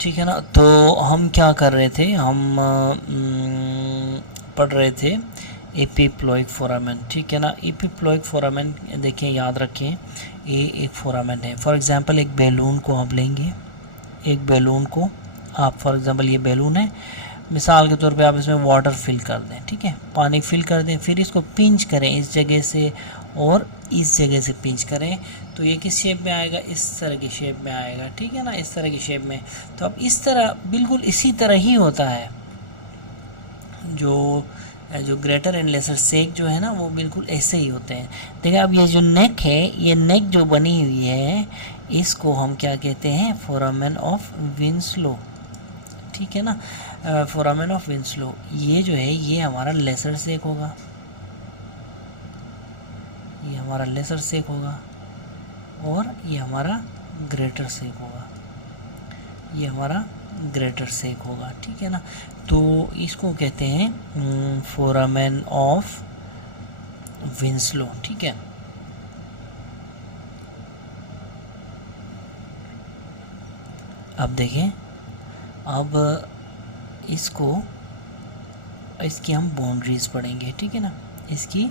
ठीक है ना। तो हम क्या कर रहे थे, हम पढ़ रहे थे एपीप्लॉइक फोरामेन, ठीक है ना। एपीप्लॉइक फोरामेन देखें, याद रखें, ये एक फोरामेन है। फॉर एग्जांपल एक बैलून को आप लेंगे, एक बैलून को आप, फॉर एग्जांपल ये बैलून है, मिसाल के तौर पे आप इसमें वाटर फिल कर दें, ठीक है, पानी फिल कर दें, फिर इसको पिंच करें इस जगह से और इस जगह से पिंच करें, तो ये किस शेप में आएगा, इस तरह की शेप में आएगा, ठीक है ना, इस तरह की शेप में। तो अब इस तरह बिल्कुल इसी तरह ही होता है, जो ग्रेटर एंड लेसर सेक जो है ना, वो बिल्कुल ऐसे ही होते हैं। देखिए अब ये जो नेक है, ये नेक जो बनी हुई है, इसको हम क्या कहते हैं, फोरामेन ऑफ विंसलो, ठीक है ना, फोरामेन ऑफ विंसलो। ये जो है ये हमारा लेसर सेक होगा, ये हमारा लेसर सेक होगा, और ये हमारा ग्रेटर सेक होगा, ये हमारा ग्रेटर सेक होगा, ठीक है ना। तो इसको कहते हैं फोरामेन ऑफ विंसलो, ठीक है। अब देखें, अब इसकी हम बाउंड्रीज पढ़ेंगे, ठीक है ना, इसकी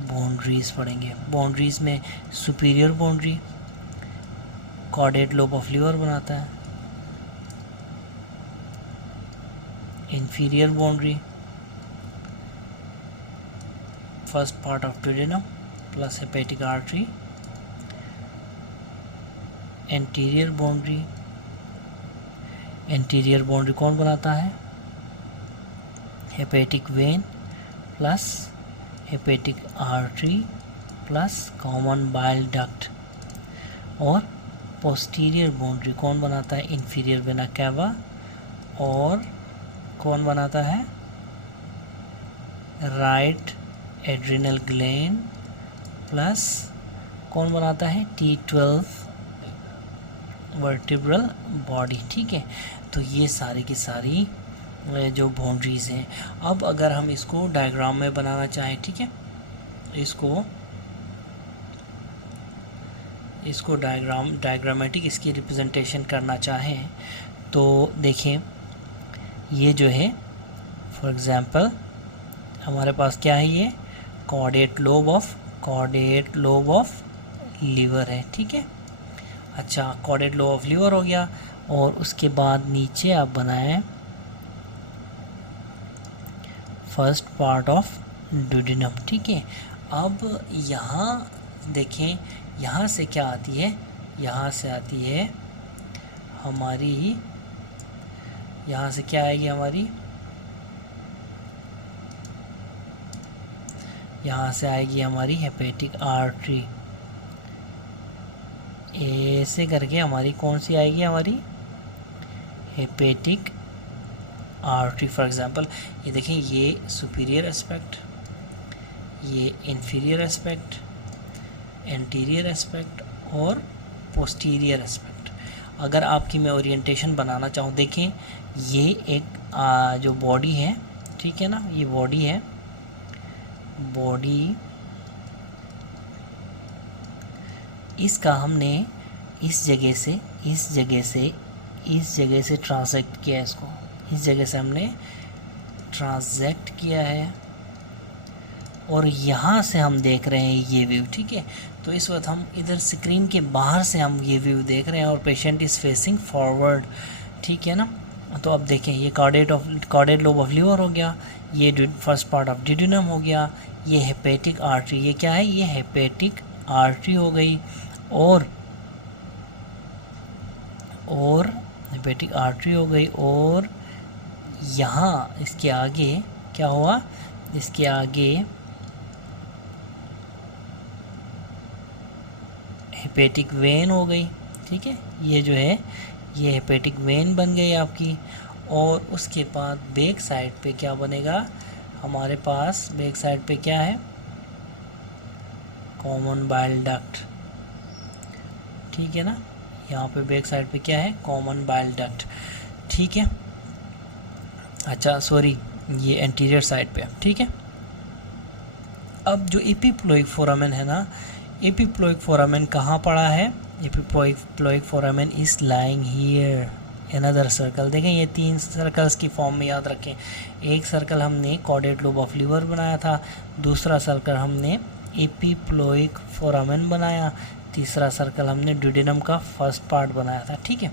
बाउंड्रीज पढ़ेंगे। बाउंड्रीज में superior boundary caudate lobe of liver बनाता है, inferior boundary first part of duodenum plus hepatic artery, anterior boundary कौन बनाता है, hepatic vein plus hepatic artery plus common bile duct, और posterior boundary कौन बनाता है, inferior vena cava, और कौन बनाता है, राइट एड्रिनल ग्लैंड प्लस कौन बनाता है, T12 वर्टिब्रल बॉडी, ठीक है। तो ये सारी की सारी जो बाउंड्रीज हैं। अब अगर हम इसको डायग्राम में बनाना चाहें, ठीक है, इसको डायग्रामेटिक इसकी रिप्रेजेंटेशन करना चाहें, तो देखें ये जो है, फॉर एग्जांपल हमारे पास क्या है, ये कॉर्डेट लोब ऑफ लीवर है, ठीक है। अच्छा, कॉर्डेट लोब ऑफ लीवर हो गया, और उसके बाद नीचे आप बनाएं फर्स्ट पार्ट ऑफ डुओडेनम, ठीक है। अब यहाँ देखें, यहाँ से क्या आती है, यहाँ से आती है हमारी, यहाँ से क्या आएगी हमारी, यहाँ से आएगी हमारी हेपेटिक आर्टरी, ऐसे करके हमारी कौन सी आएगी, हमारी हेपेटिक आर्टरी। फॉर एग्जांपल ये देखें, ये सुपीरियर एस्पेक्ट, ये इंफीरियर एस्पेक्ट, एंटीरियर एस्पेक्ट और पोस्टीरियर एस्पेक्ट। अगर आपकी मैं ओरिएंटेशन बनाना चाहूँ, देखें ये एक जो बॉडी है, ठीक है ना, ये बॉडी है, बॉडी इसका हमने इस जगह से ट्रांसेक्ट किया, इसको इस जगह से हमने ट्रांसेक्ट किया है, और यहाँ से हम देख रहे हैं ये व्यू, ठीक है। तो इस वक्त हम इधर स्क्रीन के बाहर से हम ये व्यू देख रहे हैं, और पेशेंट इज़ फेसिंग फॉरवर्ड, ठीक है ना। तो अब देखें, ये कॉर्डेट लोब ऑफ लीवर हो गया, ये फर्स्ट पार्ट ऑफ डिड्यूनम हो गया, ये हेपेटिक आर्टरी, ये क्या है, ये हेपेटिक आर्टरी हो गई, और हेपेटिक आर्टरी हो गई, और यहाँ इसके आगे क्या हुआ, इसके आगे हेपेटिक वेन हो गई, ठीक है। ये जो है ये हेपेटिक वेन बन गई आपकी, और उसके बाद बैक साइड पे क्या बनेगा हमारे पास, बैक साइड पे क्या है, कॉमन बाइल डक्ट, ठीक है ना। यहाँ पे बैक साइड पे क्या है, कॉमन बाइल डक्ट, ठीक है। अच्छा सॉरी, ये एंटीरियर साइड पे, ठीक है। अब जो एपीप्लॉइक फोरामेन है ना, एपीप्लॉइक फोरामेन कहाँ पड़ा है, epiploic foramen is lying here, another circle. देखें ये 3 सर्कल्स की फॉर्म में याद रखें। एक सर्कल हमने कॉर्डेट लोब ऑफ लीवर बनाया था, दूसरा सर्कल हमने एपीप्लोइक फोरामेन बनाया, तीसरा सर्कल हमने ड्यूडेनम का फर्स्ट पार्ट बनाया था। ठीक है,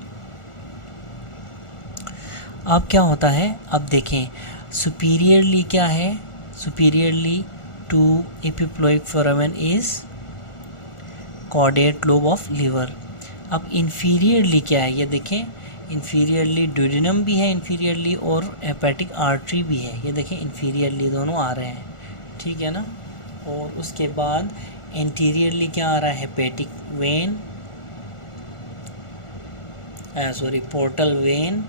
अब क्या होता है, अब देखें सुपीरियरली क्या है, superiorly to epiploic foramen is caudate lobe of liver. अब इन्फीरियरली क्या है, ये देखें इन्फीरियरली ड्यूडेनम भी है इन्फीरियरली, और हेपेटिक आर्टरी भी है, ये देखें इन्फीरियरली दोनों आ रहे हैं। ठीक है ना, और उसके बाद एंटीरियरली क्या आ रहा है, hepatic when, portal vein,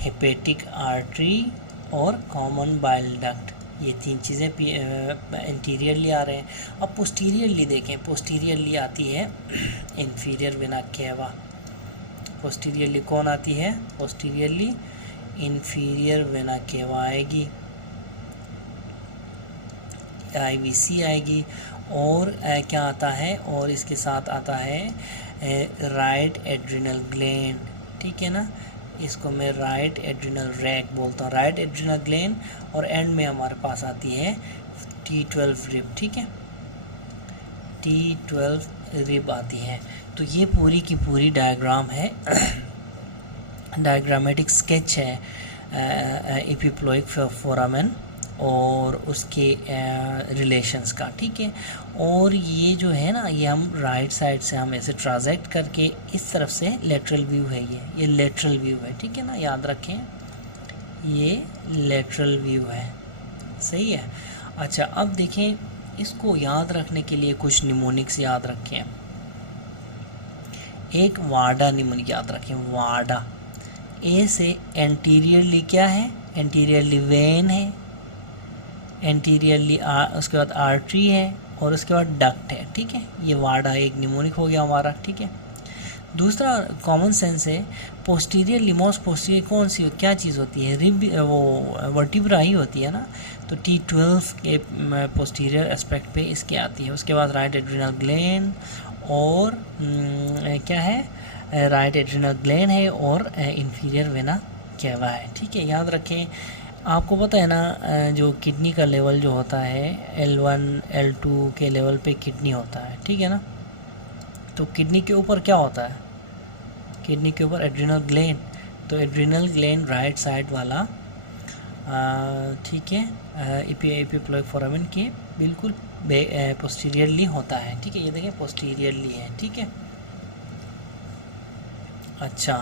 hepatic artery और कॉमन बाइल डक्ट, ये 3 चीज़ें इंटीरियरली आ रहे हैं। अब पोस्टीरियरली देखें, पोस्टीरियरली आती है इंफीरियर वेना केवा। पोस्टीरियरली कौन आती है, पोस्टीरियरली इंफीरियर वेना केवा आएगी, IVC आएगी। और क्या आता है, और इसके साथ आता है राइट एड्रिनल ग्लैंड। ठीक है ना, इसको मैं राइट एड्रिनल रैक बोलता हूँ, राइट एड्रिनल ग्लैंड। और एंड में हमारे पास आती है T12 रिब। ठीक है, T12 रिब आती है। तो ये पूरी की पूरी डायग्राम है, डायग्रामेटिक स्केच है एपीप्लोइक फोरामेन और उसके रिलेशंस का। ठीक है, और ये जो है ना, ये हम राइट साइड से हम ऐसे ट्रांजैक्ट करके इस तरफ से लेटरल व्यू है, ये लेटरल व्यू है। ठीक है ना, याद रखें ये लेटरल व्यू है, सही है। अच्छा, अब देखें इसको याद रखने के लिए कुछ निमोनिक्स याद रखें। एक वाडा निमोनिक याद रखें, वाडा। ए से एंटीरियरली क्या है, एंटीरियरली वेन है, एंटीरियरली उसके बाद आर्टरी है, और उसके बाद डक्ट है। ठीक है, ये वाडा एक निमोनिक हो गया हमारा। ठीक है, दूसरा कॉमन सेंस है, पोस्टीरियरली, मोस्ट पोस्टीरियर कौन सी क्या चीज़ होती है, रिब, वो वर्टिब्रा ही होती है ना, तो T12 के पोस्टीरियर एस्पेक्ट पे इसके आती है। उसके बाद राइट एड्रिनल ग्लैंड और क्या है, राइट एड्रिनल ग्लैंड है, और इंफीरियर वेना केवा है। ठीक है, याद रखें। आपको पता है ना, जो किडनी का लेवल जो होता है L1 L2 के लेवल पे किडनी होता है। ठीक है ना, तो किडनी के ऊपर क्या होता है, किडनी के ऊपर एड्रिनल ग्लैंड, तो एड्रिनल ग्लैंड राइट साइड वाला, ठीक है, एपीप्लोइक फोरामेन के बिल्कुल पोस्टीरियरली होता है। ठीक है, ये देखें पोस्टीरियरली है। ठीक है, अच्छा,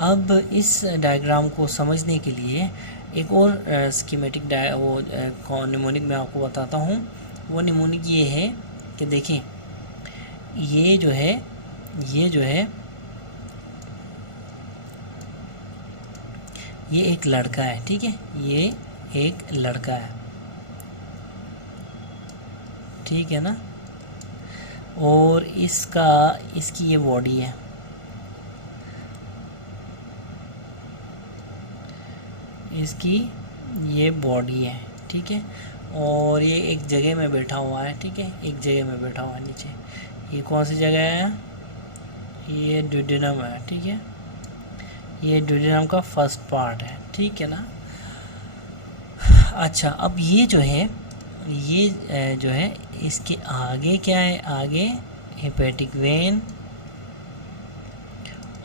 अब इस डायग्राम को समझने के लिए एक और स्कीमेटिक वो निमोनिक मैं आपको बताता हूँ। वो निमोनिक ये है कि देखें, ये जो है ये एक लड़का है। ठीक है, ये एक लड़का है। ठीक है ना, और इसकी ये बॉडी है, इसकी ये बॉडी है। ठीक है, और ये एक जगह में बैठा हुआ है। ठीक है, एक जगह में बैठा हुआ है नीचे। ये कौन सी जगह है, ये ड्यूडेनम है। ठीक है, ये ड्यूडेनम का फर्स्ट पार्ट है। ठीक है ना, अच्छा, अब ये जो है इसके आगे क्या है, आगे हेपेटिक वेन,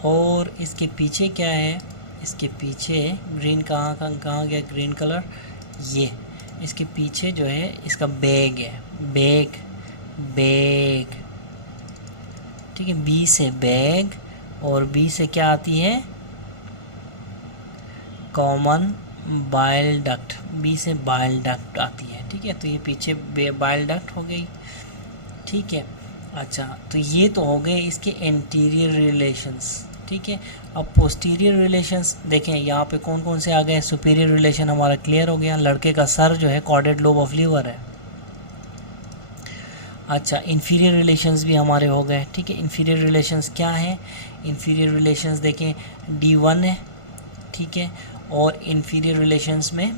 और इसके पीछे क्या है, इसके पीछे ग्रीन कहाँ गया ग्रीन कलर, ये इसके पीछे जो है इसका बैग है, बैग। ठीक है, बी से बैग, और बी से क्या आती है, कॉमन बाइल डक्ट, बी से बाइल डक्ट आती है। ठीक है, तो ये पीछे बाइल डक्ट हो गई। ठीक है, अच्छा, तो ये तो हो गए इसके एंटीरियर रिलेशंस। ठीक है, अब पोस्टीरियर रिलेशंस देखें, यहाँ पे कौन कौन से आ गए। सुपीरियर रिलेशन हमारा क्लियर हो गया, लड़के का सर जो है कॉर्डेट लोब ऑफ लीवर है। अच्छा, इन्फीरियर रिलेशंस भी हमारे हो गए। ठीक है, इन्फीरियर रिलेशंस क्या है, इन्फीरियर रिलेशंस देखें D1 है। ठीक है, और इन्फीरियर रिलेशंस में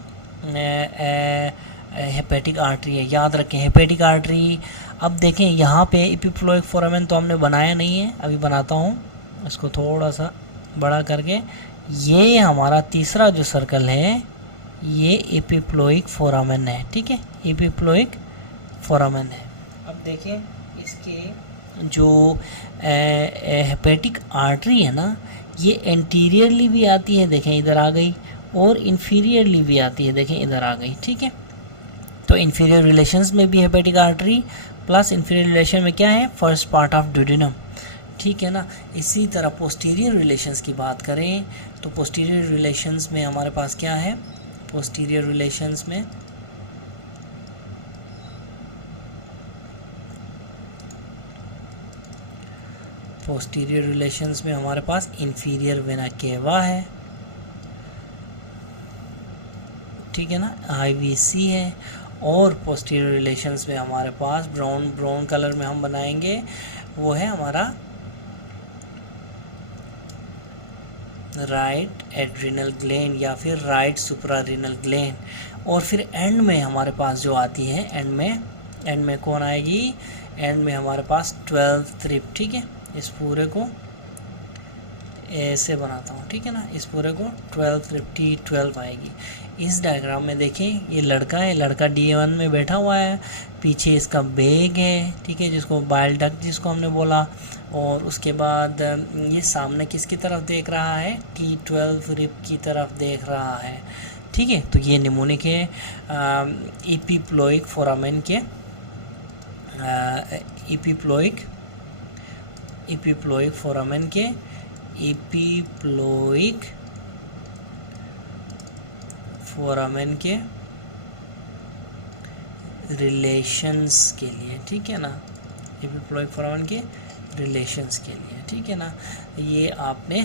हेपेटिक आर्टरी है। याद रखें हेपेटिक आर्टरी। अब देखें यहाँ पे एपीप्लोइक फोरामेन तो हमने बनाया नहीं है, अभी बनाता हूँ इसको थोड़ा सा बड़ा करके। ये हमारा तीसरा जो सर्कल है ये एपिप्लोइक फोरामेन है, ठीक है, एपिप्लोइक फोरामेन है। अब देखें इसके जो हेपेटिक आर्टरी है ना, ये एंटीरियरली भी आती है, देखें इधर आ गई, और इन्फीरियरली भी आती है, देखें इधर आ गई, ठीक है। तो इन्फीरियर रिलेशंस में भी hepatic artery plus inferior relation में क्या है, फर्स्ट पार्ट ऑफ ड्यूडेनम, ठीक है ना। इसी तरह पोस्टीरियर रिलेशंस की बात करें तो पोस्टीरियर रिलेशंस में हमारे पास क्या है, पोस्टीरियर रिलेशंस में हमारे पास इन्फीरियर वेना केवा है, ठीक है ना, आईवीसी है। और पोस्टीरियर रिलेशंस में हमारे पास ब्राउन कलर में हम बनाएंगे, वो है हमारा राइट एड्रिनल ग्लैंड या फिर राइट सुप्रारीनल ग्लैंड। और फिर एंड में हमारे पास जो आती है, एंड में कौन आएगी, एंड में हमारे पास 12th थ्रिप, ठीक है। इस पूरे को ऐसे बनाता हूँ, ठीक है ना, इस पूरे को 12th थ्रिप T12 आएगी। इस डायग्राम में देखें ये लड़का है, लड़का D1 में बैठा हुआ है, पीछे इसका बैग है, ठीक है, जिसको बाइल डक्ट जिसको हमने बोला। और उसके बाद ये सामने किसकी तरफ देख रहा है, T12 रिप की तरफ देख रहा है, ठीक है। तो ये निमोनिक है एपिप्लोइक फोरामेन के, एपिप्लोइक फोरामेन के एपिप्लोइक फोरामेन के रिलेशंस के लिए, ठीक है ना, एपिप्लोइक फोरामेन के रिलेशंस के लिए, ठीक है ना। ये आपने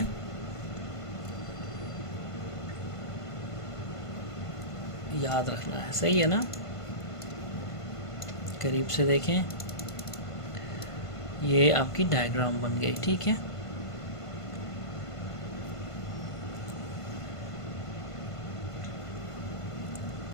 याद रखना है, सही है ना। करीब से देखें, ये आपकी डायग्राम बन गई, ठीक है।